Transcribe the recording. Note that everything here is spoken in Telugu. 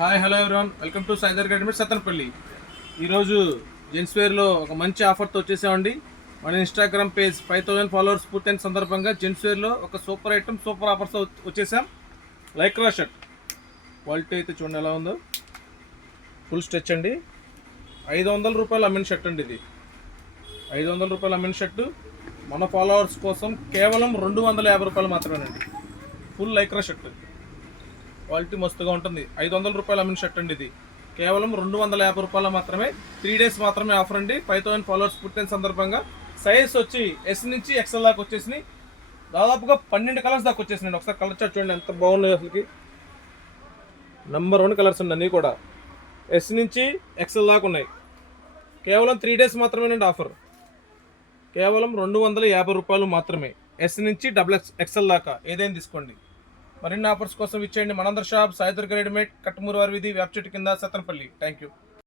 Hi hello everyone, welcome to Sai Durga readymade Sattenapalli. ఈరోజు జెంట్స్ వేర్లో ఒక మంచి ఆఫర్తో వచ్చేసామండి. మన ఇన్స్టాగ్రామ్ పేజ్ 5000 ఫాలోవర్స్ పూర్తయిన సందర్భంగా జెంట్స్ వేర్లో ఒక సూపర్ ఐటమ్, సూపర్ ఆఫర్స్తో వచ్చేసాం. లైక్రా షర్ట్ క్వాలిటీ అయితే చూడండి ఎలా ఉందో. ఫుల్ స్ట్రెచ్ అండి. 500 రూపాయలు అమ్మిన షర్ట్ అండి ఇది. 500 రూపాయలు అమ్మిన షర్టు మన ఫాలోవర్స్ కోసం కేవలం 250 రూపాయలు మాత్రమేనండి. ఫుల్ లైక్రా షర్ట్, క్వాలిటీ మస్తుగా ఉంటుంది. 500 రూపాయలు అమ్మిన షర్ట్ అండి ఇది. కేవలం 250 రూపాయలు మాత్రమే. 3 డేస్ మాత్రమే ఆఫర్ అండి. 5000 ఫాలోవర్స్ పుట్టిన సందర్భంగా సైజ్ వచ్చి ఎస్ నుంచి ఎక్స్ఎల్ దాకా వచ్చేసినాయి. దాదాపుగా 12 కలర్స్ దాకా వచ్చేసినాయి. ఒకసారి కలర్ చార్ట్ చూడండి ఎంత బాగున్నాయి. అసలుకి నెంబర్ 1 కలర్స్ అండి అన్నీ కూడా. ఎస్ నుంచి ఎక్స్ఎల్ దాకా ఉన్నాయి. కేవలం 3 డేస్ మాత్రమేనండి ఆఫర్. కేవలం 250 రూపాయలు మాత్రమే. ఎస్ నుంచి XXL దాకా ఏదైనా తీసుకోండి. మరిన్ని ఆఫర్స్ కోసం ఇచ్చేయండి. మనందర్ షాప్, సాయి దుర్గా రెడీమేడ్, కట్టుమూరు వారి వీధి, వేప చెట్టు కింద, సత్తెనపల్లి. Thank you.